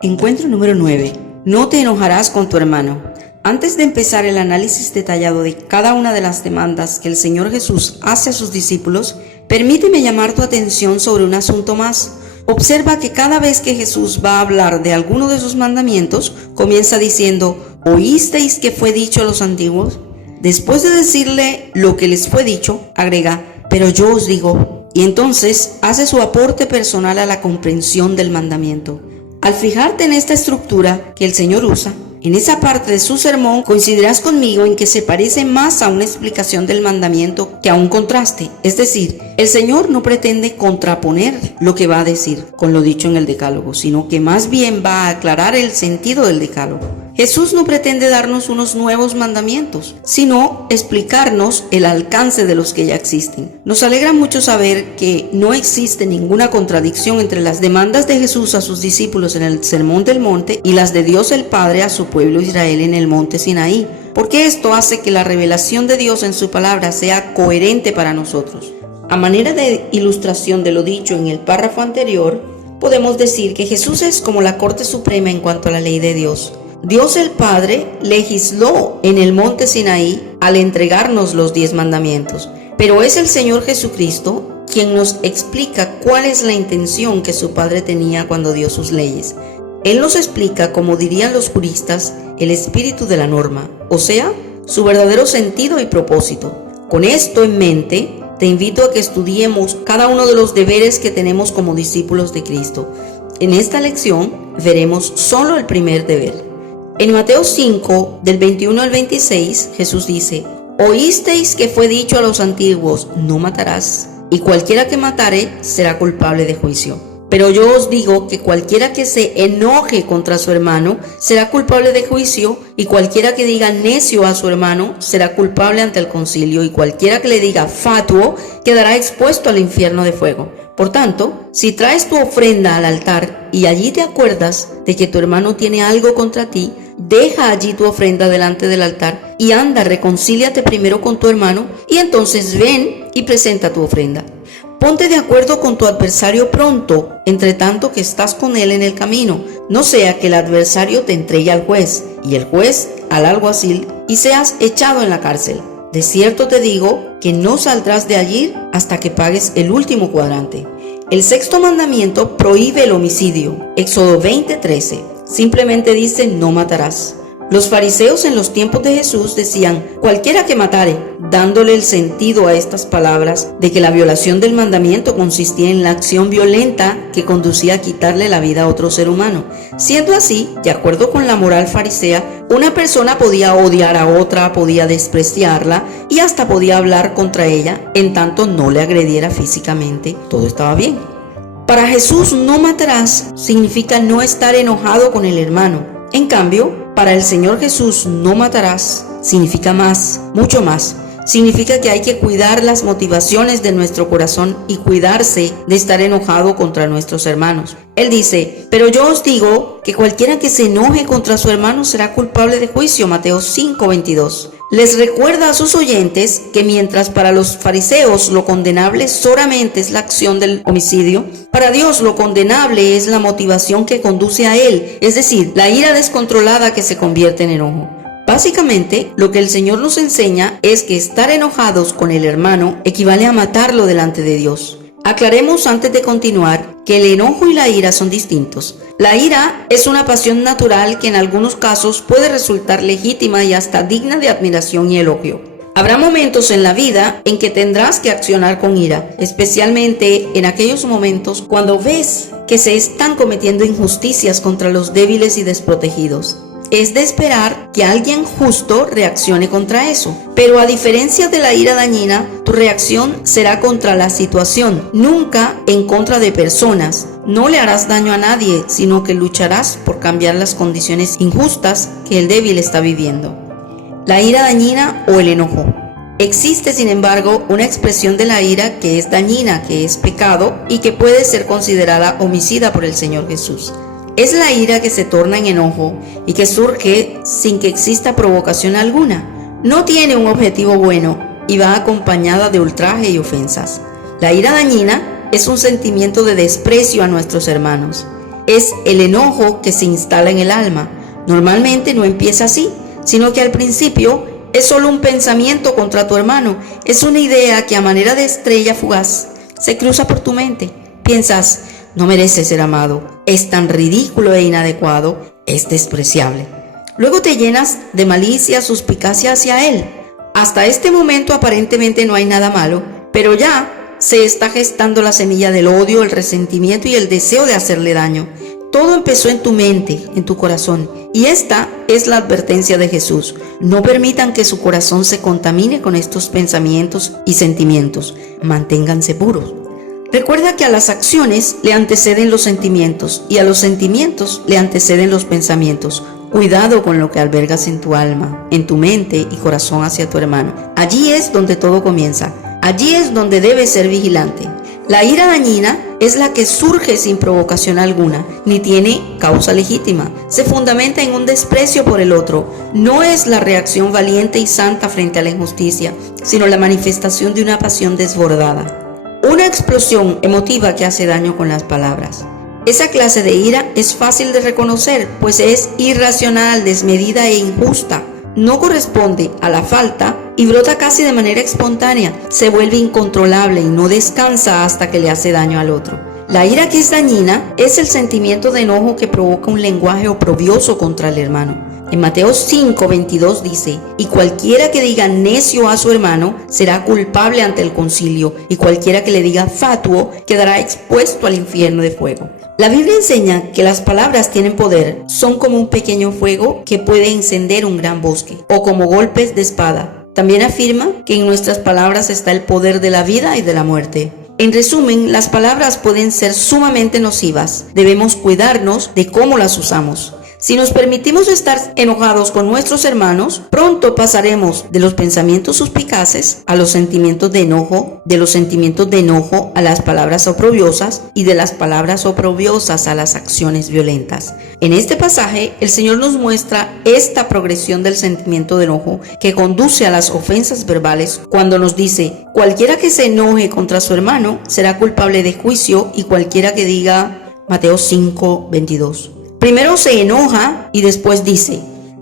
Encuentro número 9. No te enojarás con tu hermano. Antes de empezar el análisis detallado de cada una de las demandas que el Señor Jesús hace a sus discípulos, permíteme llamar tu atención sobre un asunto más. Observa que cada vez que Jesús va a hablar de alguno de sus mandamientos, comienza diciendo: ¿oísteis que fue dicho a los antiguos? Después de decirle lo que les fue dicho, agrega: pero yo os digo. Y entonces hace su aporte personal a la comprensión del mandamiento. Al fijarte en esta estructura que el Señor usa, en esa parte de su sermón, coincidirás conmigo en que se parece más a una explicación del mandamiento que a un contraste. Es decir, el Señor no pretende contraponer lo que va a decir con lo dicho en el Decálogo, sino que más bien va a aclarar el sentido del Decálogo. Jesús no pretende darnos unos nuevos mandamientos, sino explicarnos el alcance de los que ya existen. Nos alegra mucho saber que no existe ninguna contradicción entre las demandas de Jesús a sus discípulos en el Sermón del Monte y las de Dios el Padre a su pueblo Israel en el monte Sinaí, porque esto hace que la revelación de Dios en su palabra sea coherente para nosotros. A manera de ilustración de lo dicho en el párrafo anterior, podemos decir que Jesús es como la Corte Suprema en cuanto a la ley de Dios. Dios el Padre legisló en el monte Sinaí al entregarnos los 10 mandamientos, pero es el Señor Jesucristo quien nos explica cuál es la intención que su Padre tenía cuando dio sus leyes. Él nos explica, como dirían los juristas, el espíritu de la norma, o sea, su verdadero sentido y propósito. Con esto en mente, te invito a que estudiemos cada uno de los deberes que tenemos como discípulos de Cristo. En esta lección veremos solo el primer deber. En Mateo 5, del 21 al 26, Jesús dice: oísteis que fue dicho a los antiguos, no matarás, y cualquiera que matare será culpable de juicio. Pero yo os digo que cualquiera que se enoje contra su hermano será culpable de juicio, y cualquiera que diga necio a su hermano será culpable ante el concilio, y cualquiera que le diga fatuo quedará expuesto al infierno de fuego. Por tanto, si traes tu ofrenda al altar y allí te acuerdas de que tu hermano tiene algo contra ti, deja allí tu ofrenda delante del altar y anda, reconcíliate primero con tu hermano y entonces ven y presenta tu ofrenda. Ponte de acuerdo con tu adversario pronto, entre tanto que estás con él en el camino, no sea que el adversario te entregue al juez y el juez al alguacil y seas echado en la cárcel. De cierto te digo que no saldrás de allí hasta que pagues el último cuadrante. El sexto mandamiento prohíbe el homicidio. Éxodo 20:13. Simplemente dice: no matarás. Los fariseos en los tiempos de Jesús decían: cualquiera que matare, dándole el sentido a estas palabras de que la violación del mandamiento consistía en la acción violenta que conducía a quitarle la vida a otro ser humano. Siendo así, de acuerdo con la moral farisea, una persona podía odiar a otra, podía despreciarla y hasta podía hablar contra ella, en tanto no le agrediera físicamente. Todo estaba bien. Para Jesús, no matarás significa no estar enojado con el hermano. En cambio, para el Señor Jesús, no matarás significa más, mucho más. Significa que hay que cuidar las motivaciones de nuestro corazón y cuidarse de estar enojado contra nuestros hermanos. Él dice: pero yo os digo que cualquiera que se enoje contra su hermano será culpable de juicio. Mateo 5:22. Les recuerda a sus oyentes que mientras para los fariseos lo condenable solamente es la acción del homicidio, para Dios lo condenable es la motivación que conduce a él, es decir, la ira descontrolada que se convierte en enojo. Básicamente, lo que el Señor nos enseña es que estar enojados con el hermano equivale a matarlo delante de Dios. Aclaremos antes de continuar que el enojo y la ira son distintos. La ira es una pasión natural que en algunos casos puede resultar legítima y hasta digna de admiración y elogio. Habrá momentos en la vida en que tendrás que accionar con ira, especialmente en aquellos momentos cuando ves que se están cometiendo injusticias contra los débiles y desprotegidos. Es de esperar que alguien justo reaccione contra eso. Pero a diferencia de la ira dañina, tu reacción será contra la situación, nunca en contra de personas. No le harás daño a nadie, sino que lucharás por cambiar las condiciones injustas que el débil está viviendo. La ira dañina o el enojo. Existe, sin embargo, una expresión de la ira que es dañina, que es pecado y que puede ser considerada homicida por el Señor Jesús. Es la ira que se torna en enojo y que surge sin que exista provocación alguna. No tiene un objetivo bueno y va acompañada de ultraje y ofensas. La ira dañina es un sentimiento de desprecio a nuestros hermanos. es el enojo que se instala en el alma. Normalmente no empieza así, sino que al principio es solo un pensamiento contra tu hermano. Es una idea que a manera de estrella fugaz se cruza por tu mente. Piensas, no merece ser amado, es tan ridículo e inadecuado, es despreciable. Luego te llenas de malicia, suspicacia hacia él. Hasta este momento aparentemente no hay nada malo, pero ya se está gestando la semilla del odio, el resentimiento y el deseo de hacerle daño. Todo empezó en tu mente, en tu corazón, y esta es la advertencia de Jesús. No permitan que su corazón se contamine con estos pensamientos y sentimientos. Manténganse puros. Recuerda que a las acciones le anteceden los sentimientos y a los sentimientos le anteceden los pensamientos. Cuidado con lo que albergas en tu alma, en tu mente y corazón hacia tu hermano. Allí es donde todo comienza. Allí es donde debes ser vigilante. La ira dañina es la que surge sin provocación alguna, ni tiene causa legítima. Se fundamenta en un desprecio por el otro. No es la reacción valiente y santa frente a la injusticia, sino la manifestación de una pasión desbordada. Una explosión emotiva que hace daño con las palabras. Esa clase de ira es fácil de reconocer, pues es irracional, desmedida e injusta. No corresponde a la falta y brota casi de manera espontánea. Se vuelve incontrolable y no descansa hasta que le hace daño al otro. La ira que es dañina es el sentimiento de enojo que provoca un lenguaje oprobioso contra el hermano. En Mateo 5:22 dice, y cualquiera que diga necio a su hermano será culpable ante el concilio, y cualquiera que le diga fatuo quedará expuesto al infierno de fuego. La Biblia enseña que las palabras tienen poder, son como un pequeño fuego que puede encender un gran bosque, o como golpes de espada. También afirma que en nuestras palabras está el poder de la vida y de la muerte. En resumen, las palabras pueden ser sumamente nocivas. Debemos cuidarnos de cómo las usamos. Si nos permitimos estar enojados con nuestros hermanos, pronto pasaremos de los pensamientos suspicaces a los sentimientos de enojo, de los sentimientos de enojo a las palabras oprobiosas y de las palabras oprobiosas a las acciones violentas. En este pasaje, el Señor nos muestra esta progresión del sentimiento de enojo que conduce a las ofensas verbales cuando nos dice, cualquiera que se enoje contra su hermano será culpable de juicio y cualquiera que diga, Mateo 5:22. Primero se enoja y después dice,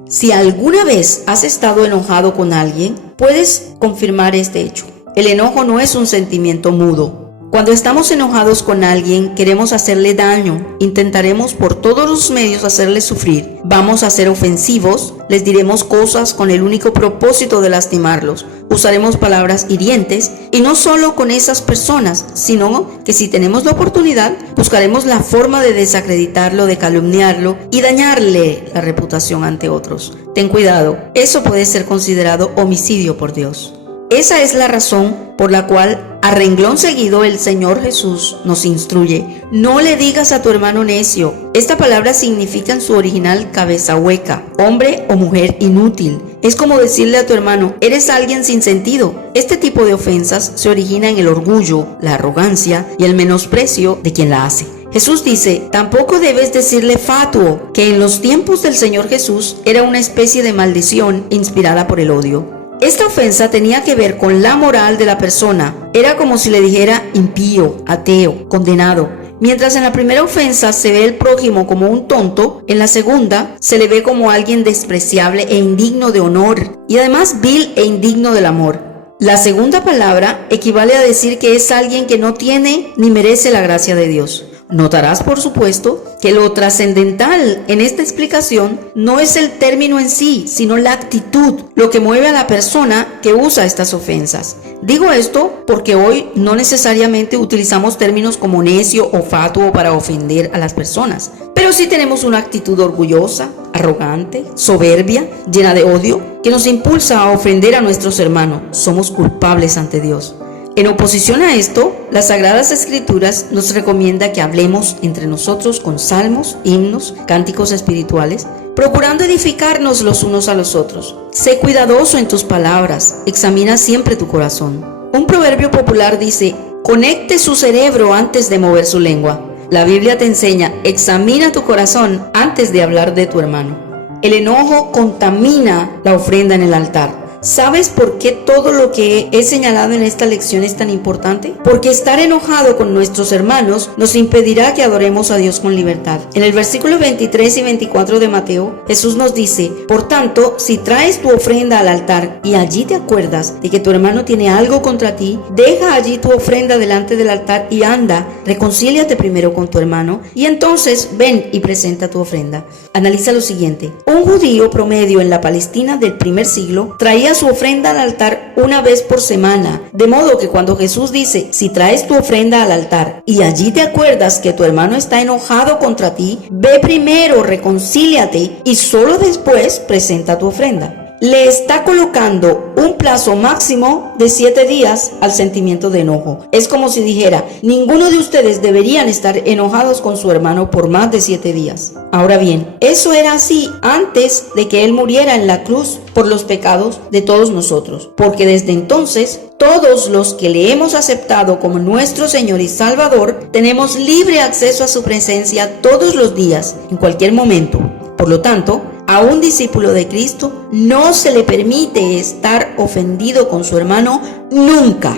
si alguna vez has estado enojado con alguien, puedes confirmar este hecho. El enojo no es un sentimiento mudo. Cuando estamos enojados con alguien, queremos hacerle daño, intentaremos por todos los medios hacerle sufrir. Vamos a ser ofensivos, les diremos cosas con el único propósito de lastimarlos. Usaremos palabras hirientes y no solo con esas personas, sino que si tenemos la oportunidad, buscaremos la forma de desacreditarlo, de calumniarlo y dañarle la reputación ante otros. Ten cuidado, eso puede ser considerado homicidio por Dios. Esa es la razón por la cual a renglón seguido el Señor Jesús nos instruye. No le digas a tu hermano necio. Esta palabra significa en su original cabeza hueca, hombre o mujer inútil. Es como decirle a tu hermano, eres alguien sin sentido. Este tipo de ofensas se origina en el orgullo, la arrogancia y el menosprecio de quien la hace. Jesús dice, tampoco debes decirle fatuo, que en los tiempos del Señor Jesús era una especie de maldición inspirada por el odio. Esta ofensa tenía que ver con la moral de la persona. Era como si le dijera impío, ateo, condenado. Mientras en la primera ofensa se ve el prójimo como un tonto, en la segunda se le ve como alguien despreciable e indigno de honor, y además vil e indigno del amor. La segunda palabra equivale a decir que es alguien que no tiene ni merece la gracia de Dios. Notarás, por supuesto, que lo trascendental en esta explicación no es el término en sí, sino la actitud, lo que mueve a la persona que usa estas ofensas. Digo esto porque hoy no necesariamente utilizamos términos como necio o fatuo para ofender a las personas, pero sí tenemos una actitud orgullosa, arrogante, soberbia, llena de odio, que nos impulsa a ofender a nuestros hermanos. Somos culpables ante Dios. En oposición a esto, las Sagradas Escrituras nos recomienda que hablemos entre nosotros con salmos, himnos, cánticos espirituales, procurando edificarnos los unos a los otros. Sé cuidadoso en tus palabras, examina siempre tu corazón. Un proverbio popular dice, conecte su cerebro antes de mover su lengua. La Biblia te enseña, examina tu corazón antes de hablar de tu hermano. El enojo contamina la ofrenda en el altar. ¿Sabes por qué todo lo que he señalado en esta lección es tan importante? Porque estar enojado con nuestros hermanos nos impedirá que adoremos a Dios con libertad. En el versículo 23 y 24 de Mateo, Jesús nos dice: por tanto, si traes tu ofrenda al altar y allí te acuerdas de que tu hermano tiene algo contra ti, deja allí tu ofrenda delante del altar y anda, reconcíliate primero con tu hermano y entonces ven y presenta tu ofrenda. Analiza lo siguiente: un judío promedio en la Palestina del primer siglo traía su ofrenda al altar una vez por semana, de modo que cuando Jesús dice: si traes tu ofrenda al altar y allí te acuerdas que tu hermano está enojado contra ti, ve primero, reconcíliate y solo después presenta tu ofrenda. Le está colocando un plazo máximo de 7 días al sentimiento de enojo. Es como si dijera: ninguno de ustedes deberían estar enojados con su hermano por más de 7 días. Ahora bien, eso era así antes de que Él muriera en la cruz por los pecados de todos nosotros, porque desde entonces todos los que le hemos aceptado como nuestro Señor y Salvador tenemos libre acceso a su presencia todos los días, en cualquier momento. Por lo tanto, a un discípulo de Cristo no se le permite estar ofendido con su hermano nunca.